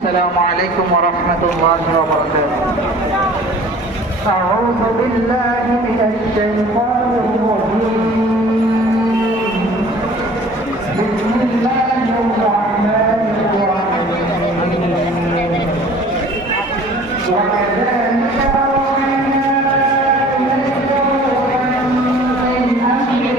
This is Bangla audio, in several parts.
السلام عليكم ورحمة الله وبركاته. أعوذ بالله من الشيطان الرجيم. بسم الله الرحمن الرحيم. وكذلك أوحينا إليك روحا من أمرنا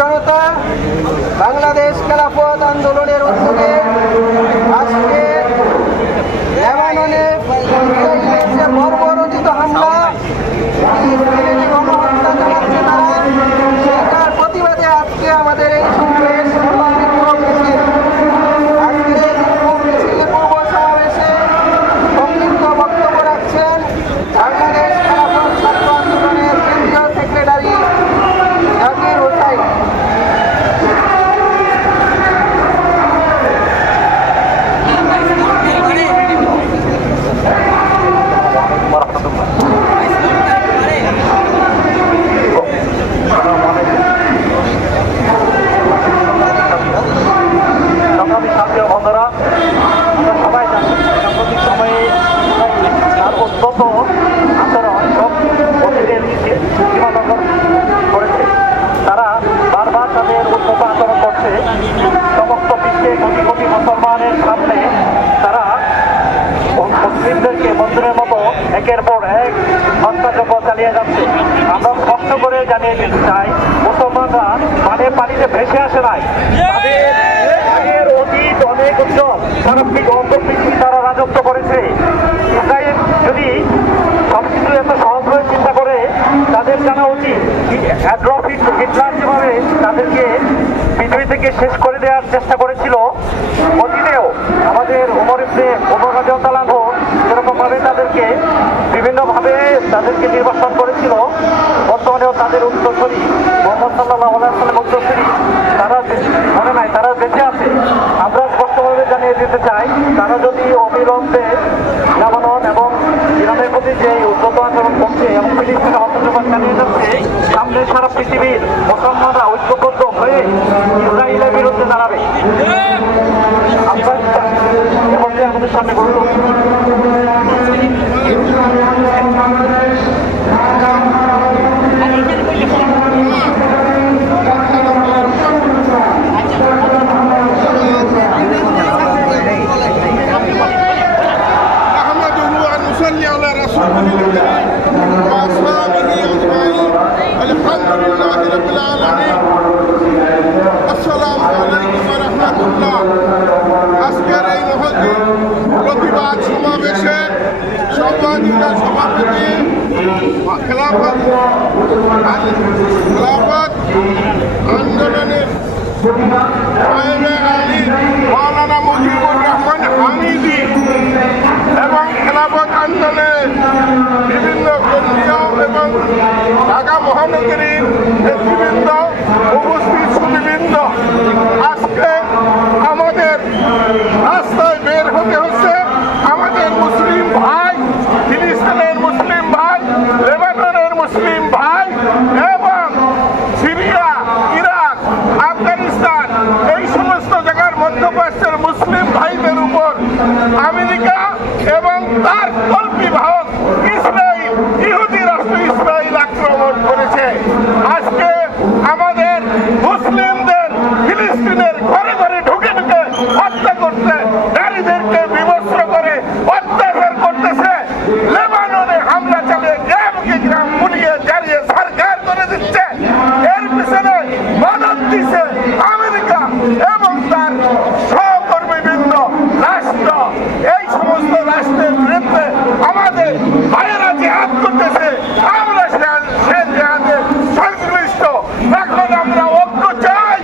জনতা বাংলাদেশ খেলাফত আন্দোলনের উদ্যোগে আজকে লেবাননে যে বর্বরোচিত হামলা গণহত্যা চালাচ্ছে তারা, সেটার প্রতিবাদে আজকে আমাদের এই সমাবেশ পূর্ব সমাবেশে সংক্ষিপ্ত বক্তব্য রাখছেন বাংলাদেশ খেলাফত ছাত্র আন্দোলনের কেন্দ্রীয় সেক্রেটারি জাকির হোসাইন। সমস্ত বিশ্বে কোটি কোটি মুসলমানের সামনে তারা মুসলিমদেরকে বন্ধুদের মতো একের পর এক হত্যাযজ্ঞ চালিয়ে যাচ্ছে। আমরা স্পষ্ট করে জানিয়ে দিতে চাই, মুসলমানরা পানিতে ভেসে আসে নাই, তাদের অতীত অনেক উজ্জ্বল, সারা পৃথিবী তারা রাজত্ব করেছে। ইসরায়েল যদি সবকিছু এত সহজভাবে চিন্তা করে, তাদের জানা উচিত অ্যাডলফ হিটলার যেভাবে তাদেরকে পৃথিবী থেকে শেষ করে দেওয়ার চেষ্টা করেছিল, অতীতেও আমাদের ওমর রাদিয়াল্লাহু আনহু যেরকমভাবে তাদেরকে বিভিন্নভাবে তাদেরকে নির্বাসন করেছিল, বর্তমানেও তাদের উত্তরসূরি মুহাম্মদ সাল্লাল্লাহু আলাইহি ওয়াসাল্লাম উত্তরসূরি তারা মনে নাই, তারা বেঁচে আছে। আমরা স্পষ্টভাবে জানিয়ে দিতে চাই, তারা যদি অবিলম্বে লেবানন এবং ইরানের প্রতি যে উদ্যত আচরণ করছে এবং ফিলিস্তিনে হস্তক্ষেপ চালিয়ে যাচ্ছে, সামনে সারা পৃথিবীর মুসলমানরা ঐক্যবদ্ধ হয়ে ইসরায়েলের বিরুদ্ধে দাঁড়াবে। এবং আমাদের সামনে আজকের এই মহৎ প্রতিবাদ সমাবেশে সম্মানিত সভাপতি খেলাফত আন্দোলনের মাওলানা মুজিবুর রহমান হামিদি এবং খেলাফত আন্দোলনের বিভিন্ন কেন্দ্রীয় এবং ঢাকা মহানগরীর নেতৃবৃন্দ উপস্থিত সুদীবৃন্দ, আজকে আমাদের রাস্তায় বের হতে হচ্ছে আমাদের মুসলিম ভাই, ফিলিস্তিনের মুসলিম ভাই, লেবাননের মুসলিম ভাই এবং সিরিয়া, ইরাক, আফগানিস্তান এই সমস্ত জায়গার মধ্যপ্রাচ্যের মুসলিম ভাইদের উপর আমেরিকা এবং তার কল্পী ভারত ইসরায়েল, ইহুদি রাষ্ট্র ইসরায়েল আক্রমণ করেছে। আজকে আমাদের মুসলিমদের ফিলিস্তিনের ঘরে ঘরে ঢুকে ঢুকে হত্যা করতে, নারীদেরকে বিবস্ত্র করে অত্যাচার করতেছে। লেবাননে হামলা চালিয়ে গ্রামকে গ্রাম পুড়িয়ে জ্বালিয়ে সরকার করে দিচ্ছে। এর পিছনে মদত দিচ্ছে আমেরিকা এবং তার সহকর্মীবৃন্দ, রাষ্ট্র। এই সমস্ত রাষ্ট্রের বিরুদ্ধে আমাদের ভাইয়েরা জিহাদ করতেছে, আমরা সে জিহাদে সংশ্লিষ্ট। এখন আমরা ঐক্য চাই।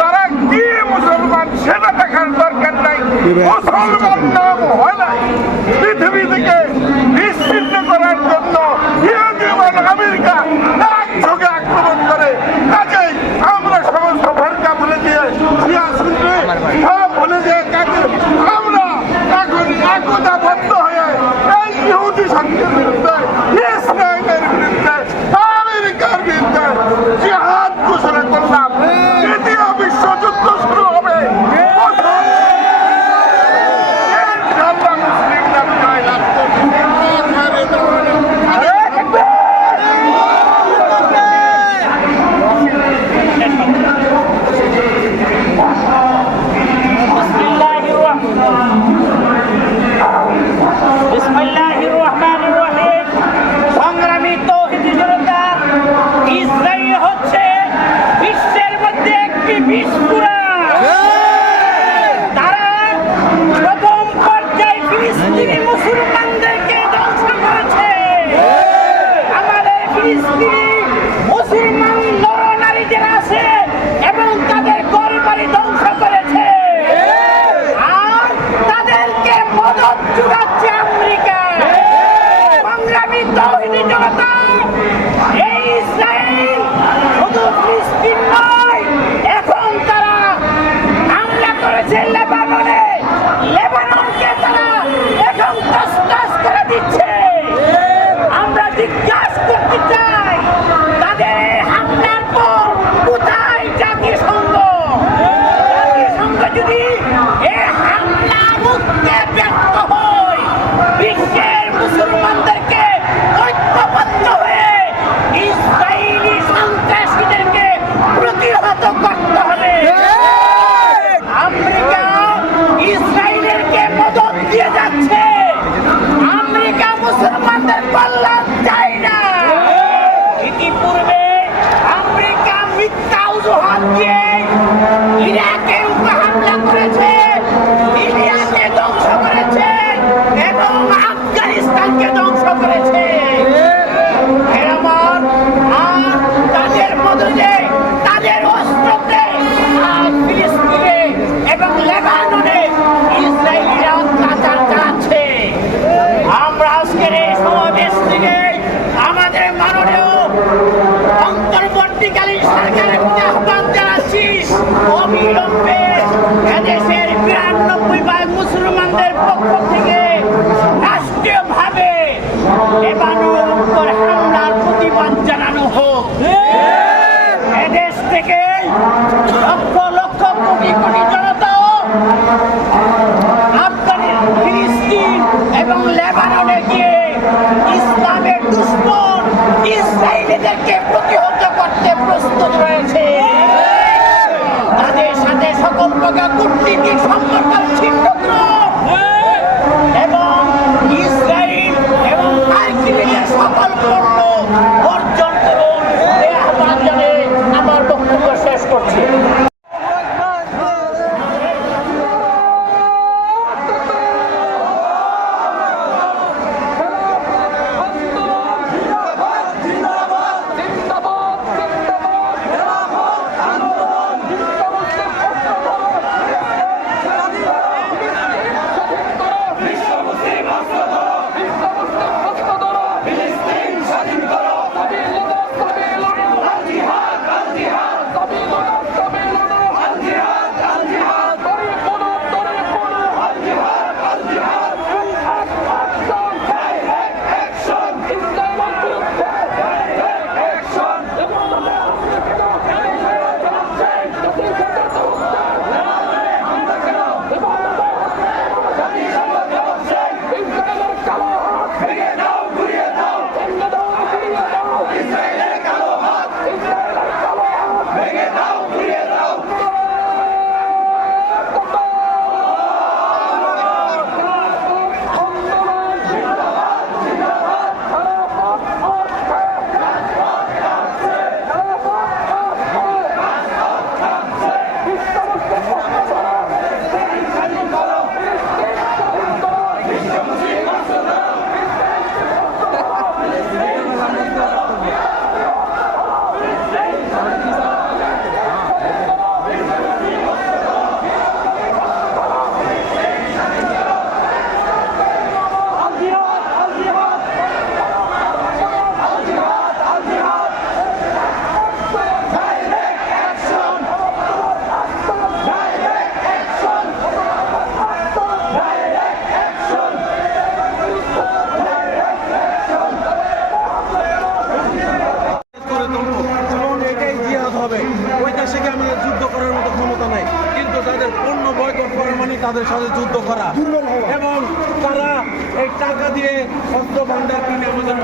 তারা কি মুসলমান সেটা দেখার দরকার নাই। মুসলমান নাম হয় নাই পৃথিবী থেকে বিচ্ছিন্ন করার জন্য ইহুদি এবং আমেরিকা এক যোগে আক্রমণ করে। কাজেই আমরা সমস্ত ভরকা ভুলে দিয়ে শিয়া সুন্নি সব ভুলে দিয়ে কাজে আমরা এখন একতাবদ্ধ হয়ে এই ইহুদি শক্তির বিরুদ্ধে, ইসরায়েলের বিরুদ্ধে, আমেরিকার বিরুদ্ধে জিহাদ ঘোষণা করলাম। দ্বিতীয় বিশ্বযুদ্ধ শুরু হবে। মুসলিমরা জয় লাভ করবে। বিসমিল্লাহির রহমানির রহিম। সংগ্রামী তৌহিদি জনতা, ইসরায়েল হচ্ছে বিশ্বের মধ্যে একটি বিস্ফোরণ। তারা প্রথম পর্যায়ে ফিলিস্তিনি মুসলমানদেরকে ধ্বংস করেছে। আমাদের ফিলিস্তিনি মুসলমান নরনারী যারা আছে এবং তাদের ঘরবাড়ি ধ্বংস করেছে। আর তাদেরকে মদত যোগাচ্ছে আমেরিকা। সংগ্রামী তৌহিদি জনতা, এই ইসরায়েল শুধু ফিলিস্তিন নয়, এখন তারা হামলা করেছে লেবাননে। লেবাননকে তারা এখন তছনছ করে দিচ্ছে। আমরা জিজ্ঞাসা করতে চাই, তাদের এই হামলার পর কোথায় জাতিসংঘ? জাতিসংঘ যদি এ হামলা রুখতে ব্যর্থ হয়, বিশ্বের মুসলমানদেরকে ঐক্যবদ্ধ হয়ে ইসরায়েলি সন্ত্রাসীদেরকে প্রতিহত করতে হবে। আমেরিকা ইসরায়েলকে মদত দিয়ে যাচ্ছে। আমেরিকা মুসলমানদের কল্যাণ চায় না। ইতিপূর্বে আমেরিকা মিথ্যা অজুহাত দিয়ে ইরাকের উপর হামলা করেছে, লিবিয়াকে ধ্বংস করেছে এবং আফগানিস্তানকে ধ্বংস করেছে। আর তাদের মধ্যে তাদের অস্ত্রতে ফিলিস্তিনে এবং লেবাননে ইসরায়েলিরা অত্যাচার চালাচ্ছে। আমরা আজকের এই সমাবেশ থেকে আমাদের মাননীয় অন্তর্বর্তীকালীন সরকারের প্রতি আহ্বান জানাচ্ছি, অবিলম্বে এদেশের 92% মুসলমানদের পক্ষ থেকে রাষ্ট্রীয়ভাবে লেবাননের উপর হামলার প্রতিবাদ জানানো হোক। এদেশ থেকে লক্ষ লক্ষ কোটি কোটি জনতা কূটনীতিক সম্পর্ক ছিন্ন করুন এবং ইসরায়েল এবং মার্কিনের সকল পণ্য বর্জন করুন। এই আহ্বান জানিয়ে আমার বক্তব্য শেষ করছি। ওই দেশে গিয়ে আমাদের যুদ্ধ করার মতো ক্ষমতা নাই, কিন্তু তাদের পণ্য বয়কট করা মানে তাদের সাথে যুদ্ধ করা এবং তারা এই টাকা দিয়ে অস্ত্র ভান্ডার কিনে আমাদের